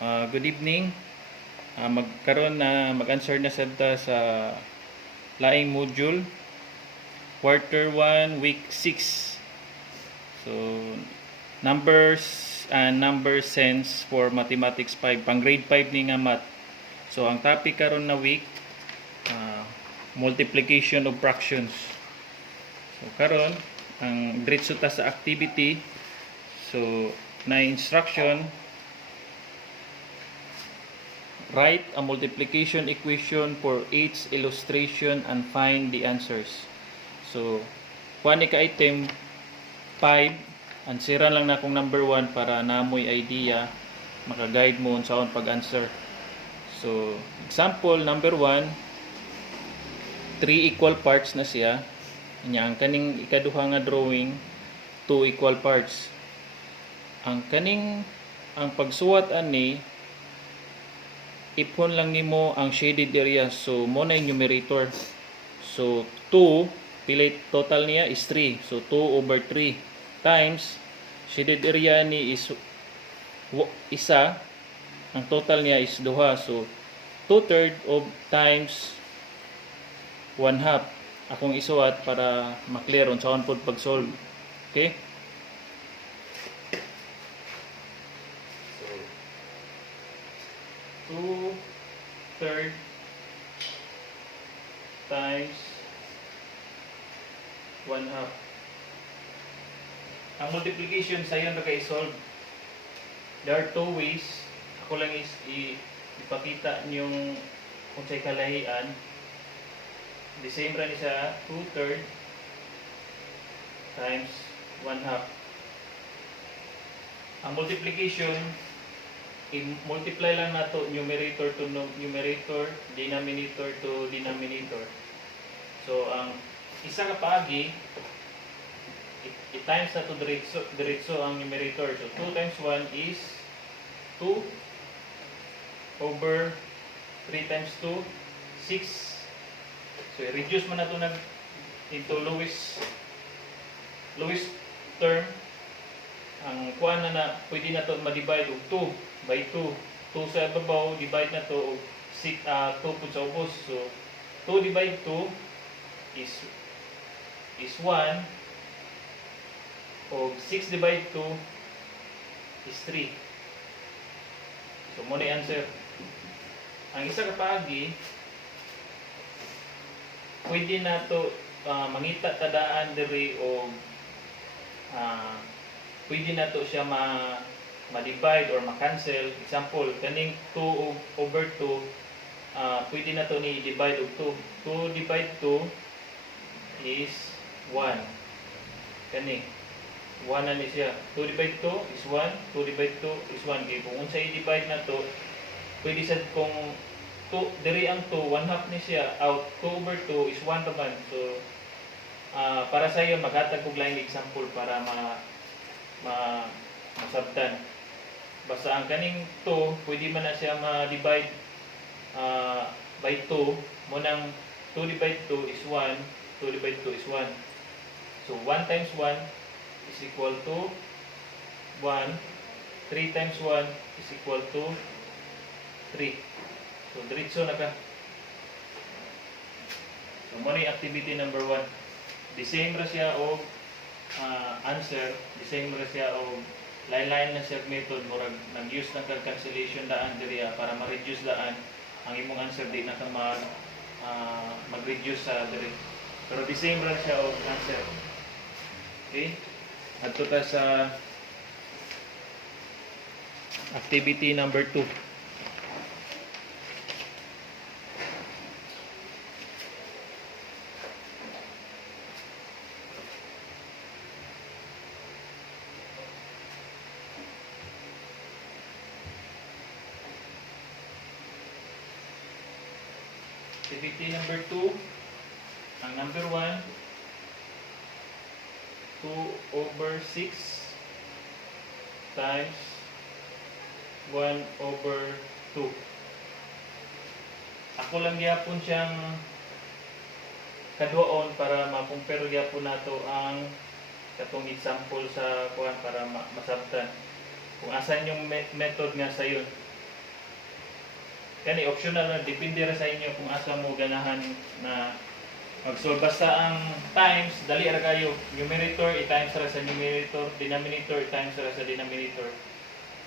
Good evening. Mag-answer na sad ta sa laing module quarter 1 week 6. So numbers and number sense for mathematics 5 pang grade 5 ni nga math. So ang topic karon na week multiplication of fractions. So karon ang diretso ta sa activity. So na instruction, write a multiplication equation for each illustration and find the answers. So, kuha ni ka item 5, ansiran lang na akong number 1 para namoy idea, maka-guide mo sa akong pag-answer. So, example number 1, 3 equal parts na siya. Ang kaning ikaduha nga drawing, 2 equal parts. Ang pagsuwat ani, ipon lang nimo ang shaded area. So mo na yung numerator. So 2 pili total niya is 3. So 2 over 3 times shaded area ni is isa. Ang total niya is 2. So 2/3 of times 1/2. Akong isuwat para maklear on sa on pod pag-solve. Okay? So 2/3 times 1/2. Ang multiplication sa iyon baka i-solve. There are two ways. Ako lang is ipakita niyong kung sa'y kalahian. The same rin siya 2/3 times 1/2. Ang multiplication, i-multiply lang nato numerator to numerator, denominator to denominator. So ang isa ka paagi i-times na to diretso ang numerator. So 2 times 1 is 2 over 3 times 2, 6. So i-reduce mo na to into lowest term. Ang kuha na pwede na to ma-divide og 2 by 2. 2 sa ibabaw, divide na to og 2 po sa ubos. So 2 divide 2 is 1. O 6 divide 2 is 3. So mo na answer. Ang isa ka paagi, pwede na to mangita tadaan diri o pwede na to siya ma-divide or ma-cancel. Example, kaning 2 over 2, pwede na to ni divide og 2. 2 divide 2 is 1. Kani 1 na ni siya. 2 divide 2 is 1. 2 divide 2 is 1. Kaya kung unsay i-divide na to, pwede sad kung diri ang 2, 1/2 ni siya. Out 2 over 2 is 1 raman. So para sa iyo maghatag og lain example para masabtan. Basta ang kaning 2, pwede man na siya ma-divide by 2. Munang 2 divide 2 is 1. 2 divide 2 is 1. So 1 times 1 is equal to 1. 3 times 1 is equal to 3. So diretso na ka. So mo ni activity number 1. The same ra siya og answer, the same ra siya og lain-lain na siya method. Murag nag-use ng cancellation daan diri para ma-reduce daan ang imong answer, di na ka mag-reduce sa diri. Pero the same ra siya og answer. Okay? Adto ta sa activity number 2. Activity number 2, ang number 1, 2 over 6 times 1 over 2. Ako lang gyapon siyang kaduaon para ma-compare gyapon nato ang katong example sa kuan para masabtan kung asan yung method nga sayon. Kani optional na, depende ra sa inyo kung asa mo ganahan na mag-solve. Basta ang times, dali ra kayo. Numerator, i-times ra sa numerator. Denominator, i-times ra sa denominator.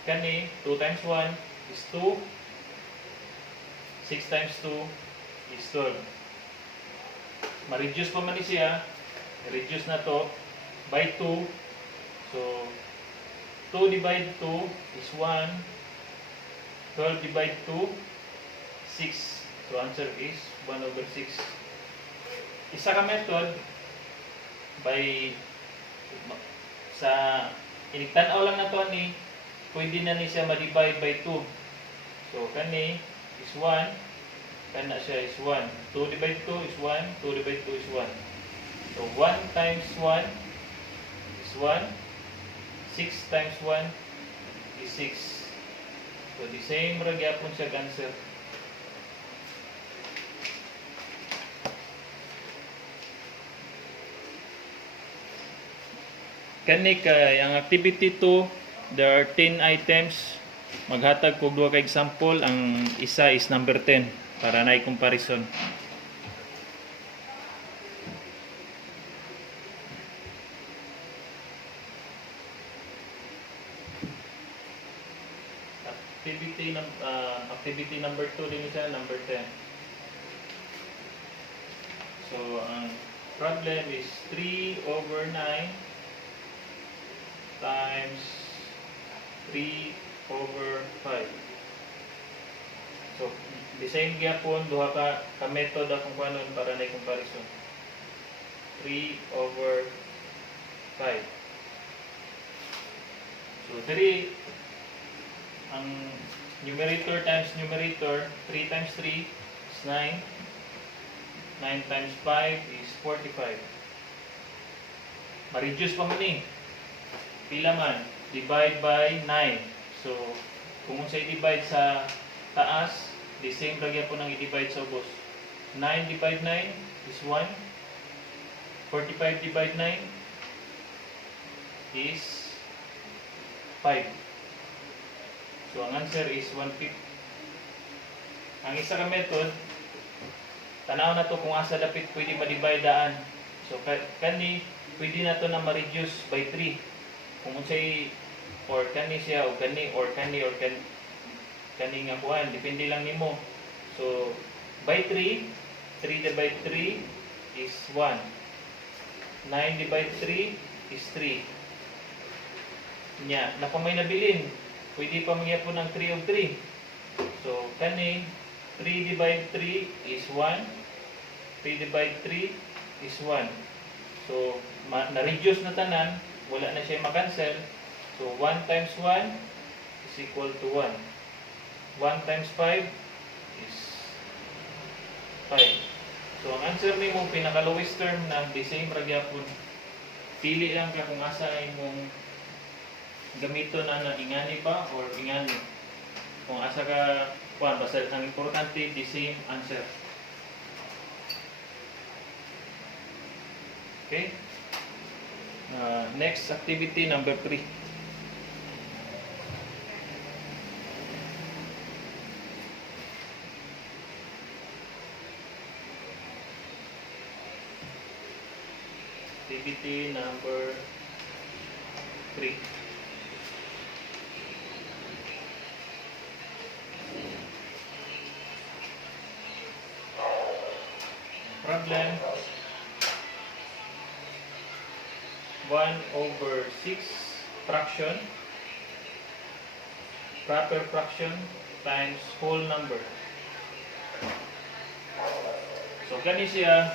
Kani, 2 times 1 is 2. 6 times 2 is 12. Ma-reduce pa man ni siya. I-reduce na to by 2. So, 2 divide 2 is 1. 12 divide 2, 6. So, answer is 1 over 6. Isa ka method by sa iniktan-aw lang na to ni pwede na ni siya ma-divide by 2. So, kani is 1. Kana siya is 1. 2 divide 2 is 1. 2 divide 2 is 1. So, 1 times 1 is 1. 6 times 1 is 6. So, the same ra gyapon siya answer. Kani kay ang activity 2, there are 10 items. Maghatag kog duha ka example, ang isa is number 10 para na i-comparison. Activity number 2 din siya, number 10. So, ang problem is 3 over 9 times 3 over 5. So, the same gyapon, duha ka method akong kanon para na comparison. 3 over 5. So, 3, ang numerator times numerator, 3 times 3 is 9. 9 times 5 is 45. Ma-reduce pa man eh. Pila man? Divide by 9. So, kung sa i-divide sa taas, the same lagyan po nang i-divide sa ubos. 9 divide 9 is 1. 45 divide 9 is 5. So, ang answer is 1/5. Ang isa ka method, tanaw na to kung asa dapit pwede ma-divide daan. So, kani, pwede na to na ma-reduce by 3. Kung unsay or kani siya, o kani, or kani, or kani nga kuhan. Depende lang nimo. So, by 3, 3 divide 3 is 1. 9 divide 3 is 3. Nya, napamay nabilin. Pwede pa magyapon ng 3 of 3. So, kani, 3 divide 3 is 1. 3 divide 3 is 1. So, na-reduce na tanan, wala na siya makancel. So, 1 times 1 is equal to 1. 1 times 5 is 5. So, ang answer ni mo, pinaka-lowest term na the same ragyapon. Pili lang ka kung asa imong gamito na ingani ba or ingani. Kung asa ka, basta ang importante, the same answer. Okay? Next activity number 3. Activity number 3. Problem 1 over 6 fraction, proper fraction times whole number. So gani siya,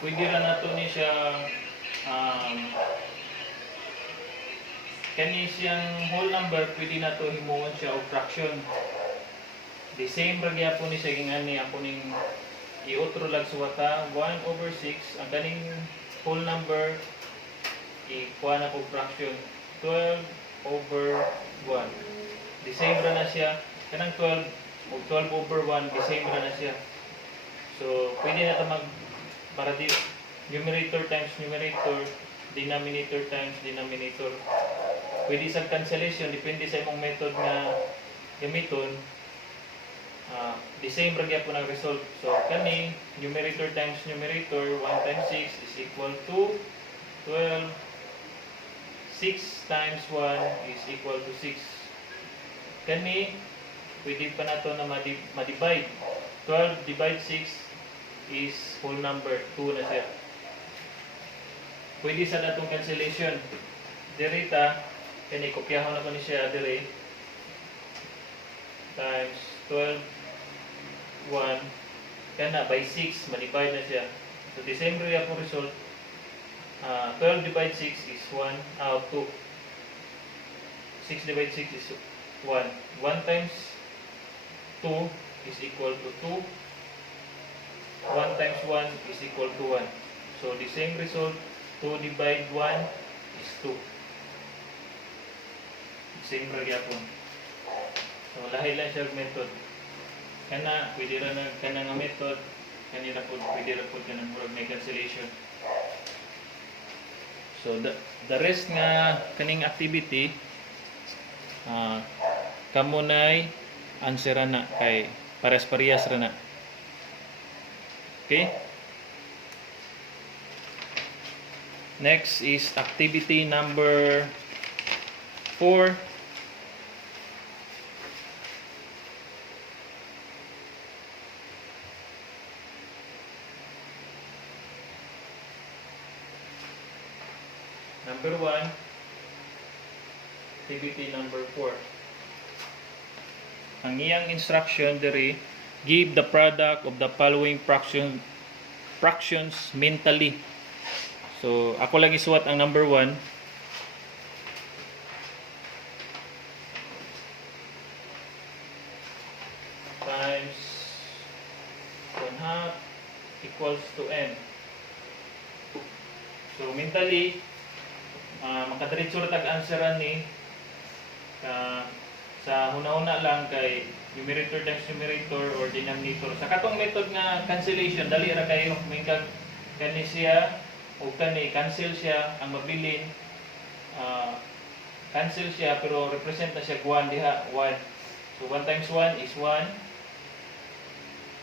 pwede na nato ni siya kani siyang whole number, pwede na to himuon siya og fraction. The same ra gyapon ni siya gingani ako ning iotro lag suwata 1 over 6 ang kaning whole number ikuha na ko fraction 12 over 1. The same ra na siya kanang 12 ug 12 over 1 the same ra na siya. So pwede na ta mag para di numerator times numerator, denominator times denominator. Pwede sa cancellation depende sa imong method nga gamiton, the same ra gyapon ang result. So kani numerator times numerator, 1 times 6 is equal to 12. 6 times 1 is equal to 6. Kani pwede pa nato na ma-divide. 12 divide 6 is whole number, 2 na siya. Pwede sa datong cancellation. Dirita, kani kopyahon na ko ni siya dire. Times 12, 1, kana by 6, ma-divide na siya. So the same area po result. 12 divide 6 is 1, 2. 6 divide 6 is 1. 1 times 2 is equal to 2. 1 times 1 is equal to 1. So the same result, 2 divide 1 is 2. Same ra gyapon. So lahi lang siya method. Kana pwede ra na kana nga method, kanira pod pwede ra pod kanang murag may cancellation. So the rest nga kaning activity kamo nay answer na kay pares-parehas ra na. Okay? Next is activity number 4. Number 1, activity number 4. Ang iyang instruction diri, give the product of the following fractions mentally. So, ako lang isuwat ang number 1. Times 1/2 equals to n. So, mentally, makadiretso ra tag answeran ni sa huna-huna lang kay numerator times numerator or denominator. Sa katong method nga cancellation, dali ra kayo may kani siya o kani cancel siya ang mabilin, cancel siya pero represent na siya 1 diha, 1. So 1 times 1 is 1.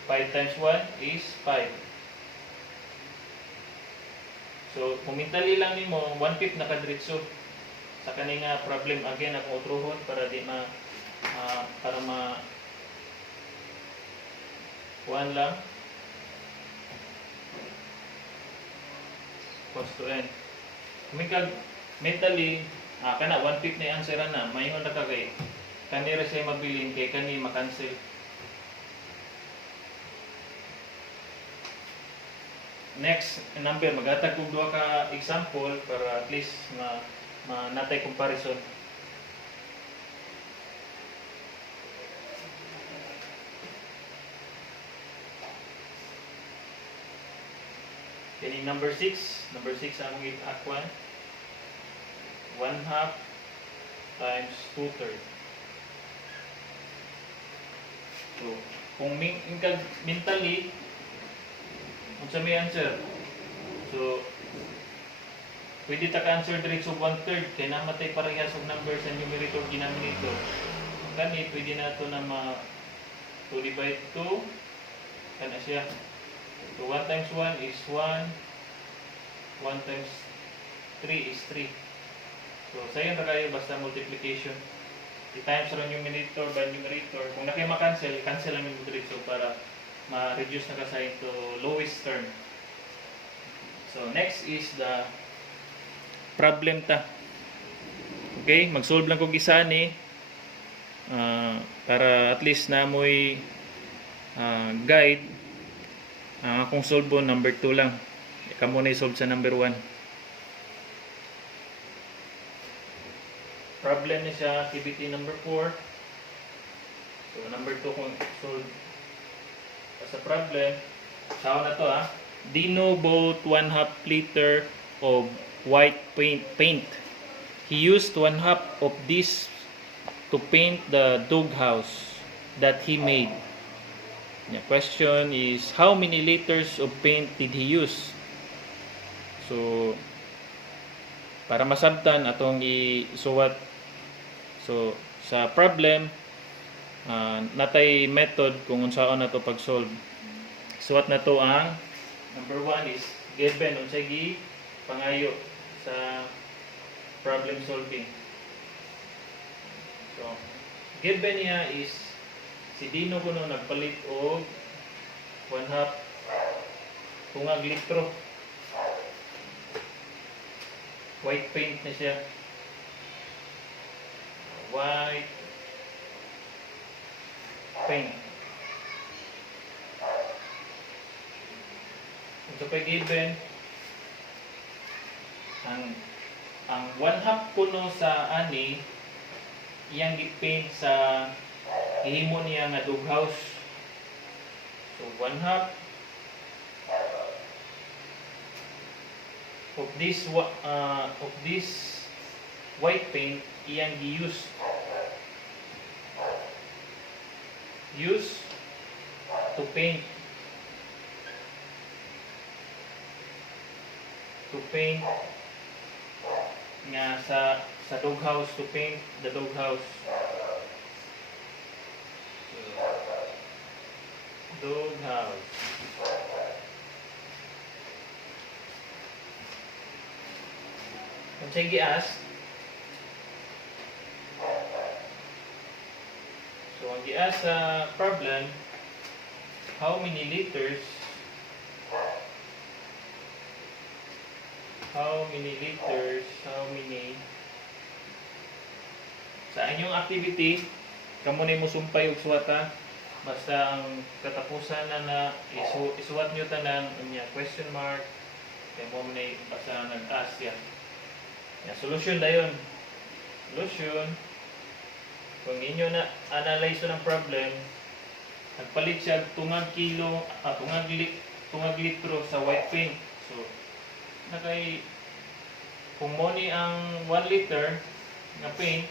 5 times 1 is 5. So, kung mentally lang nimo 1/5 nakadiretso sa kaning problem again ako utrohon para di ma para ma kuan lang equals to n. Kung mentally kana 1/5 na answer na mayingon na ka kay kanira siya mabilin kay kani ma-cancel. Next number, maghatag kong duha ka example para at least natay comparison. Kini number 6 ang akwan. 1/2 times 2/3. So, kung mentally unsa may answer. So, pwede ta ka-answer diretso 1/3 kay namatay parehas og number sa numerator denominator. Kani pwede na to na 2 divide 2 kana siya. So 1 times 1 is 1. 1 times 3 is 3. So sayon ra kayo basta multiplication. I-times ra numerator by numerator. Kung na kayo ma-cancel, cancel lang yung diretso para ma-reduce na kasi to lowest term. So, next is the problem ta. Okay, mag-solve lang ko gisa ni para at least na mo'y guide. Ang akong solve po, number 2 lang. Kamo na i-solve sa number 1. Problem ni siya, activity number 4. So, number 2 kung solve sa problem, sao na to Dino bought 1/2 liter of white paint. He used 1/2 of this to paint the doghouse that he made. The question is, how many liters of paint did he use? So, para masabtan atong isuwat. So, sa problem, natay method kung unsaon na to pag-solve. Suwat na to ang number 1 is given unsay gi pangayo sa problem solving. So, given niya is si Dino kuno nagpalit og 1/2 tungag litro white paint na siya. White paint. Ito pa given ang 1/2 kuno sa ani iyang gi-paint sa ihimo niya nga doghouse. So 1/2 of this white paint iyang gi-use to paint nga sa doghouse, to paint the doghouse. Doghouse. Ang sige ask. So ang gi-ask sa problem, how many liters sa inyong activity kamo ni mo sumpay og suwata basta ang katapusan na isuwat nyo tanan unya question mark kay mo ni basta nag-ask ya solution dayon. Solution kung inyo na analyze ng problem, nagpalit siya tungag litro sa white paint. So nakay kung mo ni ang 1 liter nga paint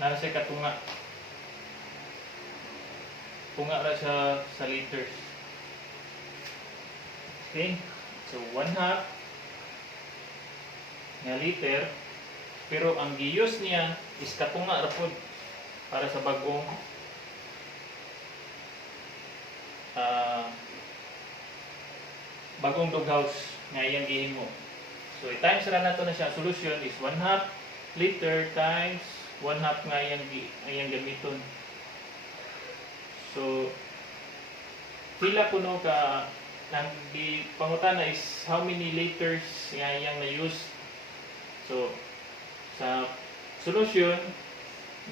nasa katunga ra siya sa liters. Okay, so 1/2 nga liter, pero ang gi-use niya is katunga ra pod para sa bagong doghouse nga iyang gihimo. So i-times ra nato na siya. Solution is 1/2 liter times 1/2 nga iyang gamiton. So pila kuno ka nang di pangutana is how many liters nga iyang na-use. So sa solution,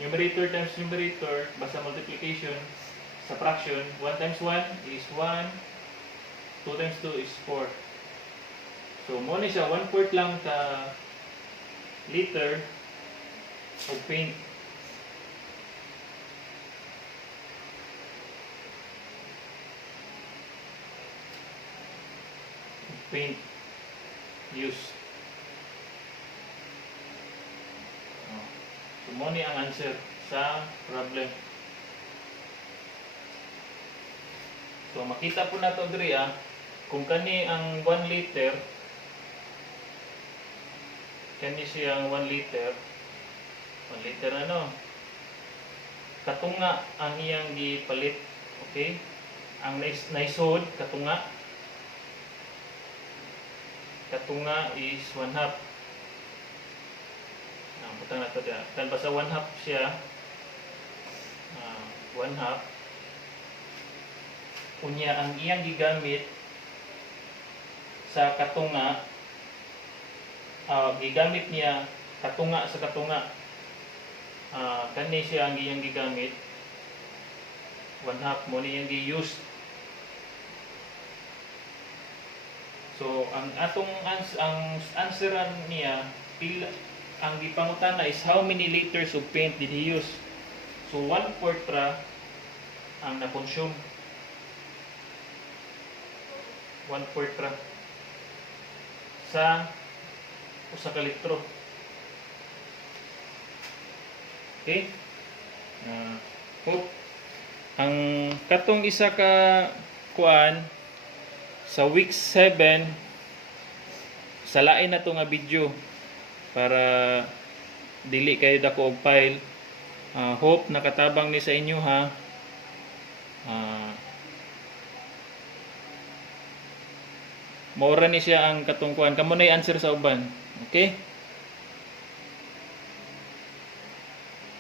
numerator times numerator, basta multiplication, sa fraction, 1 times 1 is 1, 2 times 2 is 4. So, mo ni siya 1/4 lang ka liter of paint. Paint used. So, mo ni ang answer sa problem. So, makita po na ito diri kung kani ang 1 liter, kani siyang 1 liter, 1 liter katunga ang iyang gipalit. Okay? Ang naisod, katunga is 1/2. Butang na ito dyan. Kan basta 1/2 siya, 1/2. Unya ang iyang gigamit sa katunga, gigamit niya katunga sa katunga. Kani siya ang iyang gigamit 1/2 mo niyang gi-use. So ang atong answeran niya ang gipangutana is how many liters of paint did he use. So 1/4 ra ang na-consume. 1/4 ra sa usa ka litro. Okay? Hope ang katong isa ka kuan sa week 7 sa lain na to nga video para dili kayo dako og file Hope nakatabang ni sa inyo ha. Maura ni siya ang katungkuan. Kamo na answer sa uban. Okay?